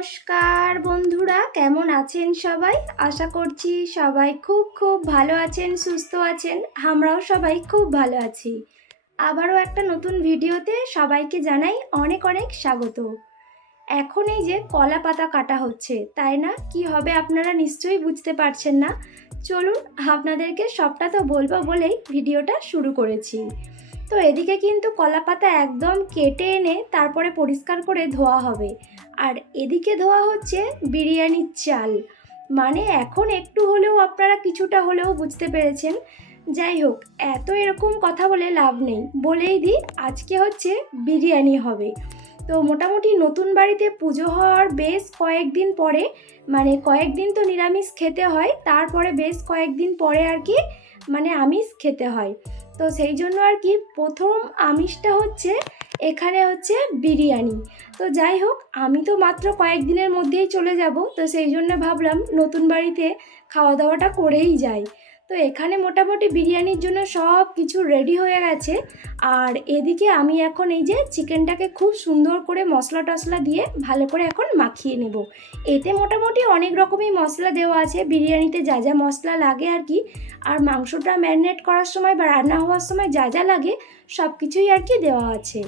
নমস্কার বন্ধুরা, কেমন আছেন সবাই? আশা করছি সবাই খুব খুব ভালো আছেন, সুস্থ আছেন। আমরাও সবাই খুব ভালো আছি। আবারও একটা নতুন ভিডিওতে সবাইকে জানাই অনেক অনেক স্বাগত। এখন এই যে কলা পাতা কাটা হচ্ছে, তাই না? কি হবে আপনারা নিশ্চয়ই বুঝতে পারছেন না। চলুন, আপনাদেরকে সবটা তো বলব বলেই ভিডিওটা শুরু করেছি। তো এদিকে কিন্তু কলা পাতা একদম কেটে এনে তারপরে পরিষ্কার করে ধোয়া হবে। আর এদিকে ধোয়া হচ্ছে বিরিয়ানির চাল। মানে এখন একটু হলেও আপনারা কিছুটা হলেও বুঝতে পেরেছেন। যাই হোক, এত এরকম কথা বলে লাভ নেই। বলেই দিই, আজকে হচ্ছে বিরিয়ানি হবে। তো মোটামুটি নতুন বাড়িতে পুজো হওয়ার বেশ কয়েকদিন পরে মানে কয়েকদিন তো নিরামিষ খেতে হয়, তারপরে বেশ কয়েকদিন পরে আর কি মানে আমিষ খেতে হয়। তো সেই জন্য আর কি প্রথম আমিষটা হচ্ছে এখানে হচ্ছে বিরিয়ানি। তো যাই হোক, আমি তো মাত্র কয়েকদিনের মধ্যেই চলে যাব। তো সেই জন্য ভাবলাম নতুন বাড়িতে খাওয়া দাওয়াটা করেই যাই। তো এখানে মোটামুটি বিরিয়ানির জন্য সব কিছু রেডি হয়ে গেছে। আর এদিকে আমি এখন এই যে চিকেনটাকে খুব সুন্দর করে মশলা টশলা দিয়ে ভালো করে এখন মাখিয়ে নেব। এতে মোটামুটি অনেক রকমই মশলা দেওয়া আছে। বিরিয়ানিতে যা যা মশলা লাগে আর কি। আর মাংসটা ম্যারিনেট করার সময় বা রান্না হওয়ার সময় যা যা লাগে সব কিছুই আর কি দেওয়া আছে।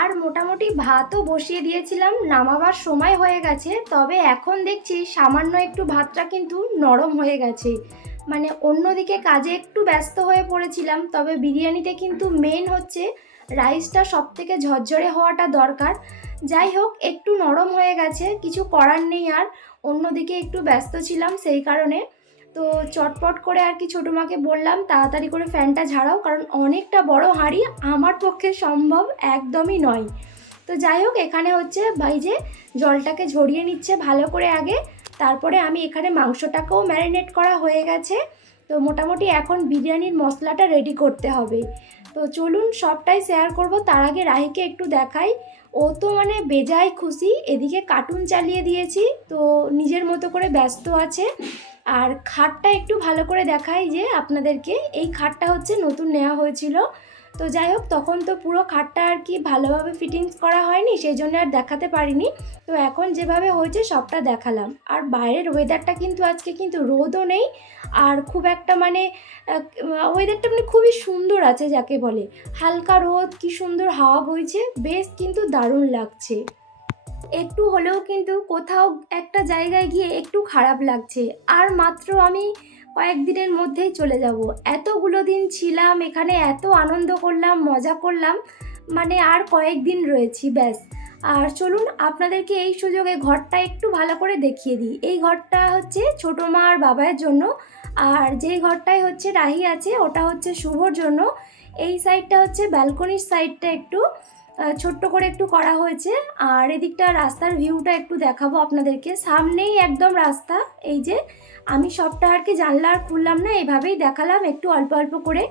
আর মোটামুটি ভাতও বসিয়ে দিয়েছিলাম। নামাবার সময় হয়ে গেছে। তবে এখন দেখছি সামান্য একটু ভাতটা কিন্তু নরম হয়ে গেছে। মানে অন্যদিকে কাজে একটু ব্যস্ত হয়ে পড়েছিলাম, তবে বিরিয়ানিতে কিন্তু মেন হচ্ছে রাইসটা সব থেকে ঝরঝরে হওয়াটা দরকার। যাই হোক, একটু নরম হয়ে গেছে, কিছু করার নেই আর, অন্যদিকে একটু ব্যস্ত ছিলাম সেই কারণে। তো চটপট করে আর কি ছোটো মাকে বললাম, তাড়াতাড়ি করে ফ্যানটা ঝাড়াও, কারণ অনেকটা বড় হাঁড়ি আমার পক্ষে সম্ভব একদমই নয়। তো যাই হোক, এখানে হচ্ছে ভাই যে জলটাকে ঝরিয়ে নিচ্ছে ভালো করে আগে। তারপরে আমি এখানে মাংসটাকেও ম্যারিনেট করা হয়ে গেছে। তো মোটামুটি এখন বিরিয়ানির মশলাটা রেডি করতে হবে। তো চলুন সবটাই শেয়ার করব। তার আগে রাহিকে একটু দেখাই। ও তো মানে বেজায় খুশি, এদিকে কার্টুন চালিয়ে দিয়েছি। তো নিজের মতো করে ব্যস্ত আছে। আর খাটটা একটু ভালো করে দেখাই যে আপনাদেরকে। এই খাটটা হচ্ছে নতুন নেওয়া হয়েছিল। তো যাই হোক, তখন তো পুরো খাটটা আর কি ভালোভাবে ফিটিংস করা হয়নি, সেই জন্য আর দেখাতে পারিনি। তো এখন যেভাবে হয়েছে, সবটা দেখালাম। আর বাইরের ওয়েদারটা কিন্তু আজকে কিন্তু রোদও নেই, আর খুব একটা মানে ওয়েদারটা মানে খুবই সুন্দর আছে যাকে বলে। হালকা রোদ, কি সুন্দর হাওয়া বইছে, বেশ কিন্তু দারুণ লাগছে। একটু হলেও কিন্তু কোথাও একটা জায়গায় গিয়ে একটু খারাপ লাগছে। আর মাত্র আমি কয়েকদিনের মধ্যেই চলে যাব। এতগুলো দিন ছিলাম, এখানে এত আনন্দ করলাম, মজা করলাম মানে আর কয়েকদিন রয়েছি, ব্যাস। আর চলুন আপনাদেরকে এই সুযোগে ঘরটা একটু ভালো করে দেখিয়ে দিই। এই ঘরটা হচ্ছে ছোটো মা আর বাবার জন্য, আর যেই ঘরটায় হচ্ছে রাহি আছে, ওটা হচ্ছে শুভর জন্য। এই সাইডটা হচ্ছে ব্যালকনির সাইডটা একটু ছোট্ট করে একটু করা হয়েছে। আর এদিকটা রাস্তার ভিউটা একটু দেখাবো আপনাদেরকে। সামনেই একদম রাস্তা, এই যে আমি সবটা আর কি জানলা আর খুললাম না, এভাবেই দেখালাম একটু অল্প অল্প করে।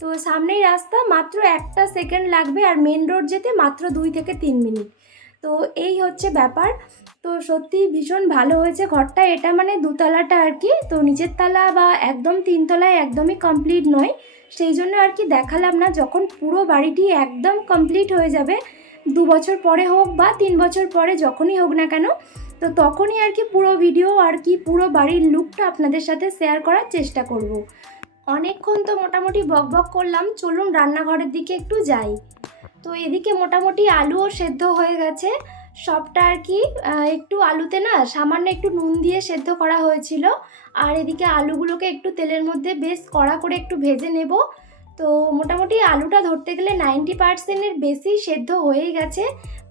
তো সামনেই রাস্তা, মাত্র একটা সেকেন্ড লাগবে আর মেন রোড যেতে মাত্র দুই থেকে তিন মিনিট। তো এই হচ্ছে ব্যাপার। তো সত্যি ভীষণ ভালো হয়েছে ঘরটা। এটা মানে দুতলাটা আর কি। তো নিচের তলা বা একদম তিনতলায় একদমই কমপ্লিট নয়। সেই জন্য আর কি দেখালাম না, যখন পুরো বাড়িটি একদম কমপ্লিট হয়ে যাবে, দু বছর পরে হোক বা তিন বছর পরে যখনই হোক না কেন তো তখনই আর কি পুরো ভিডিও আর কি পুরো বাড়ির লুকটা আপনাদের সাথে শেয়ার করার চেষ্টা করব। অনেকক্ষণ তো মোটামুটি বক বক করলাম, চলুন রান্নাঘরের দিকে একটু যাই। তো এদিকে মোটামুটি আলুও সেদ্ধ হয়ে গেছে। সবটা আর কি একটু আলুতে না সামান্য একটু নুন দিয়ে সেদ্ধ করা হয়েছিল। আর এদিকে আলুগুলোকে একটু তেলের মধ্যে বেশ কড়া করে একটু ভেজে নেব। তো মোটামুটি আলুটা ধরতে গেলে নাইনটি পার্সেন্টের বেশি সেদ্ধ হয়েই গেছে।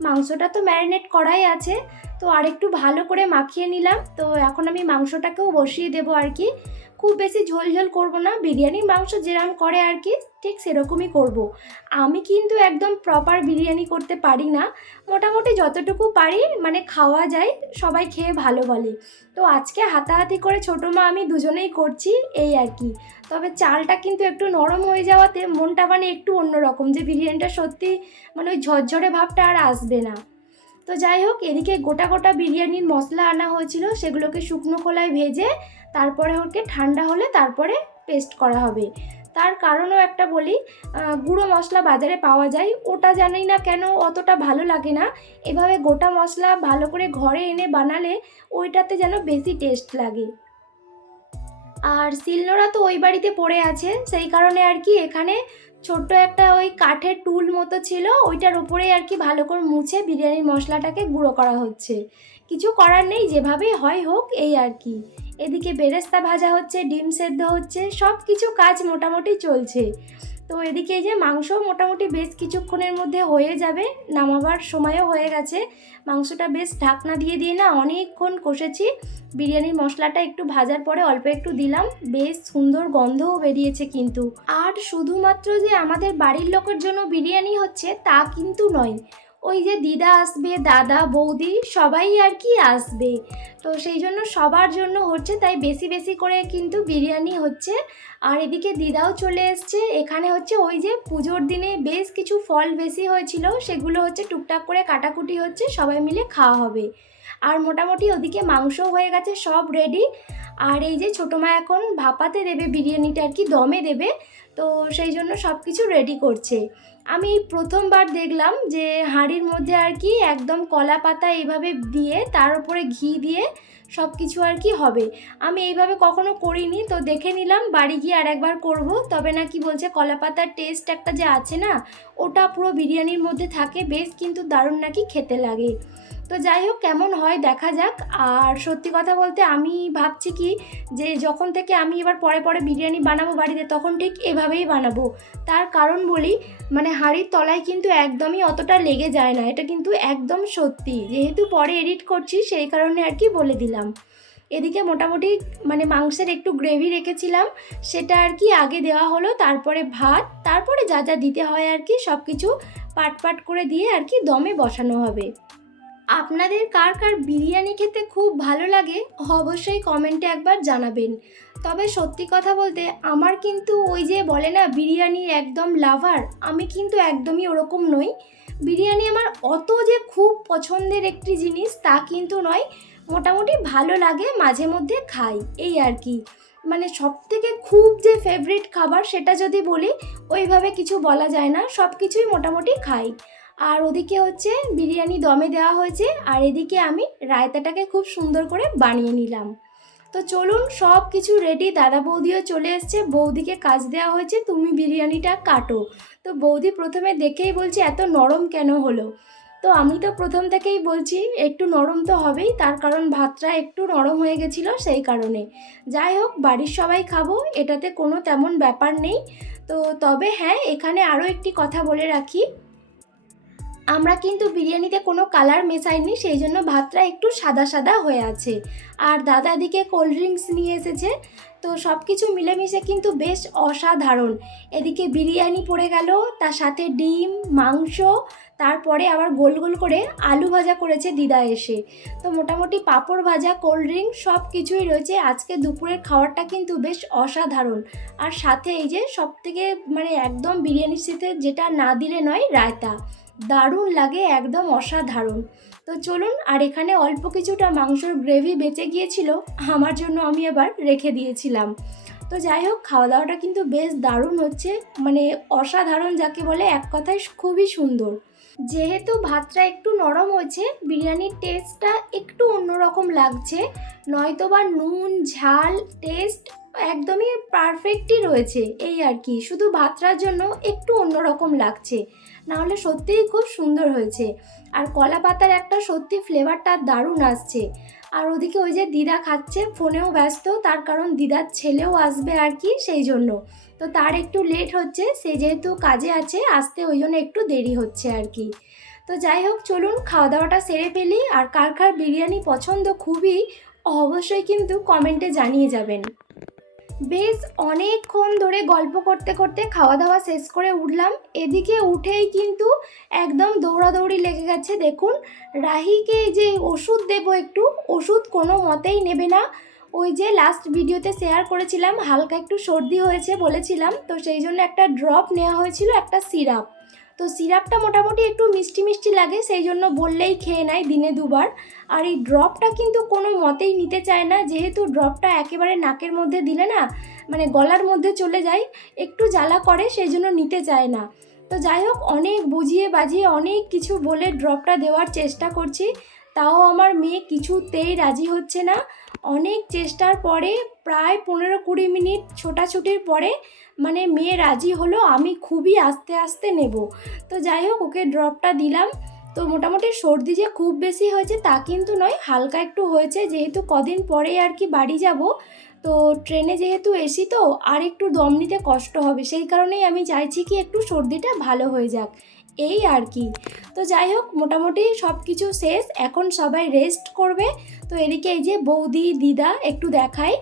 মাংসটা তো ম্যারিনেট করাই আছে। তো আরেকটু ভালো করে মাখিয়ে নিলাম। তো এখন আমি মাংসটাকেও বসিয়ে দেবো আর কি। খুব বেশি ঝোল ঝোল করব না, বিরিয়ানির মাংস যেরকম করে আর কি, ঠিক সেরকমই করব। আমি কিন্তু একদম প্রপার বিরিয়ানি করতে পারি না। মোটামুটি যতটুকু পারি মানে খাওয়া যায়, সবাই খেয়ে ভালো বলে। তো আজকে হাতাহাতি করে ছোটো মা আমি দুজনেই করছি, এই আর কি। তবে চালটা কিন্তু একটু নরম হয়ে যাওয়াতে মনটা মানে একটু অন্যরকম, যে বিরিয়ানিটা সত্যি মানে ওই ঝরঝরে ভাবটা আর আসবে না। তো যাই হোক, এদিকে গোটা গোটা বিরিয়ানির মশলা আনা হয়েছিল। সেগুলোকে শুকনো খোলায় ভেজে তারপরে ওকে ঠান্ডা হলে তারপরে পেস্ট করা হবে। তার কারণও একটা বলি গুঁড়ো মশলা বাজারে পাওয়া যায়। ওটা জানি না কেন অতটা ভালো লাগে না। এভাবে গোটা মশলা ভালো করে ঘরে এনে বানালে ওইটাতে যেন বেশি টেস্ট লাগে। আর শিলনোড়া তো ওই বাড়িতে পড়ে আছে। সেই কারণে আর কি এখানে ছোট্ট একটা ওই কাঠের টুল মতো ছিল, ওইটার ওপরেই আর কি ভালো করে মুছে বিরিয়ানির মশলাটাকে গুঁড়ো করা হচ্ছে। কিছু করার নেই, যেভাবেই হয় হোক এই আর কি। এদিকে বেরেস্তা ভাজা হচ্ছে, ডিম সেদ্ধ হচ্ছে সব কিছু কাজ মোটামুটি চলছে। তো এদিকে যে মাংস মোটামুটি বেশ কিছুক্ষণের মধ্যে হয়ে যাবে, নামাবার সময়ও হয়ে গেছে। মাংসটা বেশ ঢাকনা দিয়ে দিয়ে না অনেকক্ষণ কষেছি। বিরিয়ানির মশলাটা একটু ভাজার পরে অল্প একটু দিলাম। বেশ সুন্দর গন্ধও বেরিয়েছে কিন্তু। আর শুধুমাত্র যে আমাদের বাড়ির লোকের জন্য বিরিয়ানি হচ্ছে তা কিন্তু নয় ওই যে দিদা আসবে, দাদা, বৌদি, সবাই আর কি আসবে। তো সেই জন্য সবার জন্য হচ্ছে, তাই বেশি বেশি করে কিন্তু বিরিয়ানি হচ্ছে। আর এদিকে দিদাও চলে এসছে। এখানে হচ্ছে ওই যে পুজোর দিনে বেশ কিছু ফল বেশি হয়েছিল, সেগুলো হচ্ছে টুকটাক করে কাটাকুটি হচ্ছে, সবাই মিলে খাওয়া হবে। আর মোটামুটি ওদিকে মাংসও হয়ে গেছে, সব রেডি আর এই যে ছোটো মা এখন ভাপাতে দেবে বিরিয়ানিটা আর কি, দমে দেবে। তো সেই জন্য সব কিছু রেডি করছে। আমি প্রথমবার দেখলাম যে হাঁড়ির মধ্যে আর কি একদম কলা পাতা এইভাবে দিয়ে তার উপরে ঘি দিয়ে সব কিছু আর কি হবে। আমি এইভাবে কখনো করিনি, তো দেখে নিলাম, বাড়ি গিয়ে আর একবার করব। তবে না কি বলছে কলা পাতার টেস্ট একটা যে আছে না, ওটা পুরো বিরিয়ানির মধ্যে থাকে, বেশ কিন্তু দারুণ নাকি খেতে লাগে। তো যাই হোক, কেমন হয় দেখা যাক। আর সত্যি কথা বলতে আমি ভাবছি কি, যে যখন থেকে আমি এবার পরে পরে বিরিয়ানি বানাবো বাড়িতে, তখন ঠিক এভাবেই বানাবো। তার কারণ বলি মানে হাঁড়ির তলায় কিন্তু একদমই অতটা লেগে যায় না, এটা কিন্তু একদম সত্যি। যেহেতু পরে এডিট করছি, সেই কারণে আর কি বলে দিলাম। এদিকে মোটামুটি মানে মাংসের একটু গ্রেভি রেখেছিলাম। সেটা আর কি আগে দেওয়া হলো, তারপরে ভাত, তারপরে যা যা দিতে হয় আর কি সব কিছু পাট পাট করে দিয়ে আর কি দমে বসানো হবে। আপনাদের কার কার বিরিয়ানি খেতে খুব ভালো লাগে অবশ্যই কমেন্টে একবার জানাবেন। তবে সত্যি কথা বলতে আমার কিন্তু ওই যে বলে না, বিরিয়ানি একদম লাভার আমি কিন্তু একদমই ওরকম নই। বিরিয়ানি আমার অত যে খুব পছন্দের একটি জিনিস তা কিন্তু নয়। মোটামুটি ভালো লাগে, মাঝে মধ্যে খাই, এই আর কি। মানে সব থেকে খুব যে ফেভারিট খাবার সেটা যদি বলি, ওইভাবে কিছু বলা যায় না সব কিছুই মোটামুটি খাই। আর ওদিকে হচ্ছে বিরিয়ানি দমে দেওয়া হয়েছে, আর এদিকে আমি রায়তাটাকে খুব সুন্দর করে বানিয়ে নিলাম। তো চলুন সব কিছু রেডি দাদা বৌদিও চলে এসছে, বৌদিকে কাজ দেওয়া হয়েছে, তুমি বিরিয়ানিটা কাটো। তো বৌদি প্রথমে দেখেই বলছে, এত নরম কেন হলো? তো আমি তো প্রথম থেকেই বলছি, একটু নরম তো হবেই, তার কারণ ভাতটা একটু নরম হয়ে গেছিল সেই কারণে। যাই হোক, বাড়ির সবাই খাব, এটাতে কোনো তেমন ব্যাপার নেই। তো তবে হ্যাঁ এখানে আরও একটি কথা বলে রাখি। আমরা কিন্তু বিরিয়ানিতে কোনো কালার মেশাইনি, সেই জন্য ভাতটা একটু সাদা সাদা হয়ে আছে। আর দাদা দিকে কোল্ড ড্রিঙ্কস নিয়ে এসেছে তো সব কিছু মিলেমিশে কিন্তু বেশ অসাধারণ। এদিকে বিরিয়ানি পড়ে গেল, তার সাথে ডিম, মাংস, তারপরে আবার গোল গোল করে আলু ভাজা করেছে দিদা এসে। তো মোটামুটি পাঁপড় ভাজা, কোল্ড ড্রিঙ্ক সব কিছুই রয়েছে। আজকে দুপুরের খাবারটা কিন্তু বেশ অসাধারণ। আর সাথে এই যে সব থেকে মানে একদম বিরিয়ানির সাথে যেটা না দিলে নয়, রায়তা। দারুণ লাগে, একদম অসাধারণ। তো চলুন, আর এখানে অল্প কিছুটা মাংসর গ্রেভি বেঁচে গিয়েছিল, আমার জন্য আমি এবার রেখে দিয়েছিলাম। তো যাই হোক খাওয়া দাওয়াটা কিন্তু বেশ দারুণ হচ্ছে মানে অসাধারণ যাকে বলে, এক কথায় খুবই সুন্দর। যেহেতু ভাতটা একটু নরম হয়েছে, বিরিয়ানির টেস্টটা একটু অন্যরকম লাগছে নয়তো বা নুন, ঝাল টেস্ট একদমই পারফেক্টই রয়েছে, এই আর কি। শুধু ভাতটার জন্য একটু অন্যরকম লাগছে, নাহলে সত্যিই খুব সুন্দর হয়েছে। আর কলা পাতার একটা সত্যি ফ্লেভারটা দারুণ আসছে। আর ওদিকে ওই যে দিদা খাচ্ছে, ফোনেও ব্যস্ত, তার কারণ দিদার ছেলেও আসবে আর কি সেই জন্য। তো তার একটু লেট হচ্ছে, সে যেহেতু কাজে আছে, আসতে ওই জন্য একটু দেরি হচ্ছে আর কি। তো যাই হোক, চলুন খাওয়া দাওয়াটা সেরে ফেলি। আর কার কার বিরিয়ানি পছন্দ খুবই, অবশ্যই কিন্তু কমেন্টে জানিয়ে যাবেন। বেশ অনেকক্ষণ ধরে গল্প করতে করতে খাওয়া দাওয়া শেষ করে উঠলাম। এদিকে উঠেই কিন্তু একদম দৌড়াদৌড়ি লেগে গেছে। দেখুন, রাহিকে যে ওষুধ দেব একটু, ওষুধ কোনো মতেই নেবে না। ওই যে লাস্ট ভিডিওতে শেয়ার করেছিলাম, হালকা একটু সর্দি হয়েছে বলেছিলাম, তো সেই জন্য একটা ড্রপ নেওয়া হয়েছিল, একটা সিরাপ তো সিরাপটা মোটামুটি একটু মিষ্টি মিষ্টি লাগে, সেই জন্য বললেই খেয়ে নেয় দিনে দুবার। আর এই ড্রপটা কিন্তু কোনো মতেই নিতে চায় না, যেহেতু ড্রপটা একেবারে নাকের মধ্যে দিলে না মানে গলার মধ্যে চলে যায়, একটু জ্বালা করে, সেই জন্য নিতে চায় না। তো যাই হোক, অনেক বুঝিয়ে বাজিয়ে অনেক কিছু বলে ড্রপটা দেওয়ার চেষ্টা করছি। তাও আমার মেয়ে কিছুতেই রাজি হচ্ছে না। অনেক চেষ্টার পরে, প্রায় পনেরো কুড়ি মিনিট ছোটাছুটির পরে মানে মেয়ে রাজি হলো, আমি খুবই আস্তে আস্তে নেব। তো যাই হোক, ওকে ড্রপটা দিলাম। তো মোটামুটি সর্দি যে খুব বেশি হয়েছে তা কিন্তু নয়, হালকা একটু হয়েছে। যেহেতু কদিন পরে আর কি বাড়ি যাব, তো ট্রেনে যেহেতু এসি, তো আর একটু দম নিতে কষ্ট হবে। সেই কারণেই আমি চাইছি কি একটু সর্দিটা ভালো হয়ে যাক। এই আর কি। তো যাই হোক, মোটামুটি সব কিছু শেষ। এখন সবাই রেস্ট করবে। তো এদিকে এই যে বৌদি, দিদা, একটু দেখাই।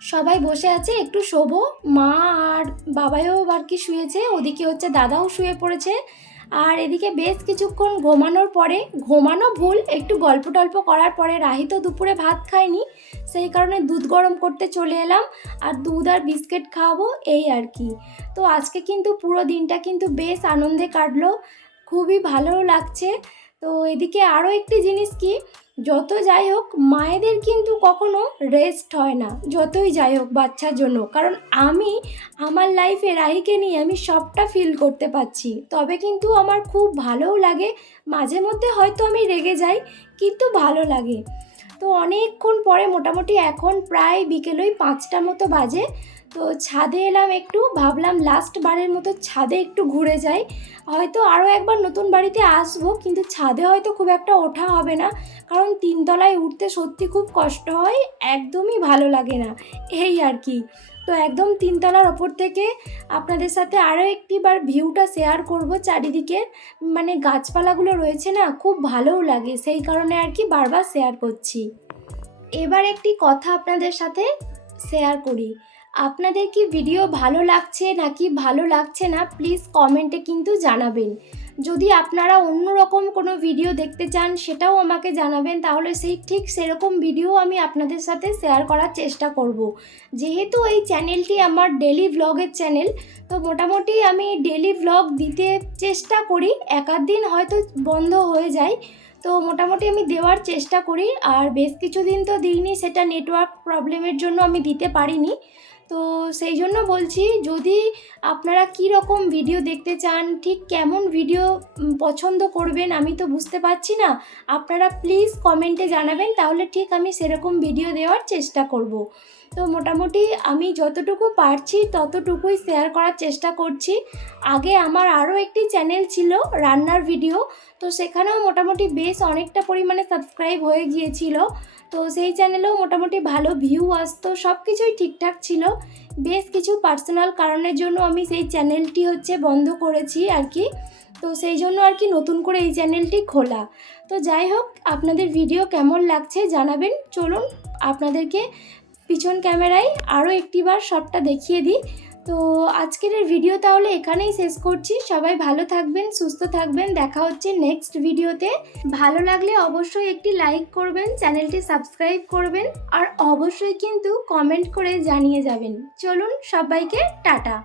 সবাই বসে আছে, একটু শোবো। মা আর বাবাইও আর কি শুয়েছে, ওদিকে হচ্ছে দাদাও শুয়ে পড়েছে। আর এদিকে বেশ কিছুক্ষণ ঘুমানোর পরে, ঘুমানো ভুল, একটু গল্প টল্প করার পরে রাহি তো দুপুরে ভাত খায়নি। সেই কারণে দুধ গরম করতে চলে এলাম আর দুধ আর বিস্কিট খাওয়াবো এই আর কি। তো আজকে কিন্তু পুরো দিনটা কিন্তু বেশ আনন্দে কাটলো, খুবই ভালো লাগছে। তো এদিকে আরও একটি জিনিস কি, যত যাই হোক মায়েদের কিন্তু কখনো রেস্ট হয় না, যতই যাই হোক বাচ্চার জন্য। কারণ আমি, আমার লাইফে রাহিকে নিয়ে আমি সবটা ফিল করতে পারছি। তবে কিন্তু আমার খুব ভালোও লাগে, মাঝে মধ্যে হয়তো আমি রেগে যাই, কিন্তু ভালো লাগে। তো অনেকক্ষণ পরে মোটামুটি এখন প্রায় বিকেল ওই পাঁচটা মতো বাজে। তো ছাদে এলাম একটু, ভাবলাম লাস্ট বারের মতো ছাদে একটু ঘুরে যাই। হয়তো আরও একবার নতুন বাড়িতে আসব, কিন্তু ছাদে হয়তো খুব একটা ওঠা হবে না। কারণ তিনতলায় উঠতে সত্যি খুব কষ্ট হয়, একদমই ভালো লাগে না, এই আর কি। তো একদম তিনতলার ওপর থেকে আপনাদের সাথে আরও একটিবার ভিউটা শেয়ার করব চারিদিকে মানে গাছপালাগুলো রয়েছে না, খুব ভালোও লাগে, সেই কারণে আর কি বারবার শেয়ার করছি। এবার একটি কথা আপনাদের সাথে শেয়ার করি। আপনাদের কি ভিডিও ভালো লাগছে নাকি ভালো লাগছে না প্লিজ কমেন্টে কিন্তু জানাবেন। যদি আপনারা অন্যরকম কোনো ভিডিও দেখতে চান, সেটাও আমাকে জানাবেন, তাহলে সেই ঠিক সেরকম ভিডিও আমি আপনাদের সাথে শেয়ার করার চেষ্টা করব। যেহেতু এই চ্যানেলটি আমার ডেলি ভ্লগের চ্যানেল তো মোটামুটি আমি ডেলি ভ্লগ দিতে চেষ্টা করি। এক আধ দিন হয়তো বন্ধ হয়ে যায়, তো মোটামুটি আমি দেওয়ার চেষ্টা করি। আর বেশ কিছুদিন তো দিইনি, সেটা নেটওয়ার্ক প্রবলেমের জন্য আমি দিতে পারিনি। তো সেই জন্য বলছি, যদি আপনারা কি রকম ভিডিও দেখতে চান, ঠিক কেমন ভিডিও পছন্দ করবেন, আমি তো বুঝতে পারছি না, আপনারা প্লিজ কমেন্টে জানাবেন, তাহলে ঠিক আমি সেরকম ভিডিও দেওয়ার চেষ্টা করব। তো মোটামুটি আমি যতটুকু পারছি, ততটুকুই শেয়ার করার চেষ্টা করছি। আগে আমার আরও একটি চ্যানেল ছিল, রান্নার ভিডিও তো সেখানেও মোটামুটি বেশ অনেকটা পরিমাণে সাবস্ক্রাইব হয়ে গিয়েছিল। তো সেই চ্যানেলেও মোটামুটি ভালো ভিউ আসতো সব কিছুই ঠিকঠাক ছিল। বেশ কিছু পার্সোনাল কারণের জন্য আমি সেই চ্যানেলটি হচ্ছে বন্ধ করেছি আর কি। তো সেই জন্য আর কি নতুন করে এই চ্যানেলটি খোলা। তো যাই হোক, আপনাদের ভিডিও কেমন লাগছে জানাবেন। চলুন, আপনাদেরকে পিছন ক্যামেরায় আরও একটিবার সবটা দেখিয়ে দিই। তো আজকের এই ভিডিও তাহলে এখানেই শেষ করছি। সবাই ভালো থাকবেন, সুস্থ থাকবেন। দেখা হচ্ছে নেক্সট ভিডিওতে ভালো লাগলে অবশ্যই একটি লাইক করবেন, চ্যানেলটি সাবস্ক্রাইব করবেন, আর অবশ্যই কিন্তু কমেন্ট করে জানিয়ে যাবেন। চলুন সবাইকে টাটা।